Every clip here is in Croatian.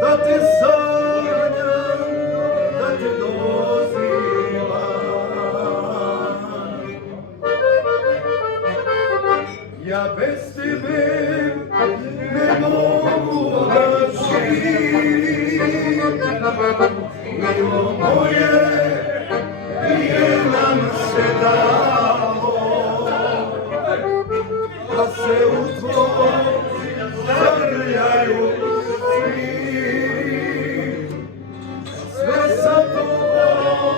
Da te sanjam, da te dozivam. Ja bez tebe ne mogu da živim. Milo moje nije nam se dalo da se u tvoj zagrljaju svi. Sve sa tobom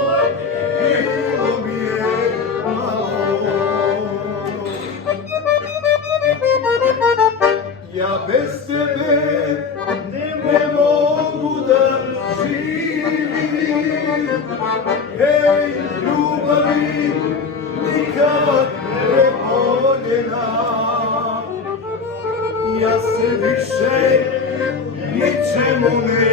bilo mi je malo. Ja bez tebe ne mogu da živim. Hej, ljubavi nikad ne voljena. Ja se više ničemu ne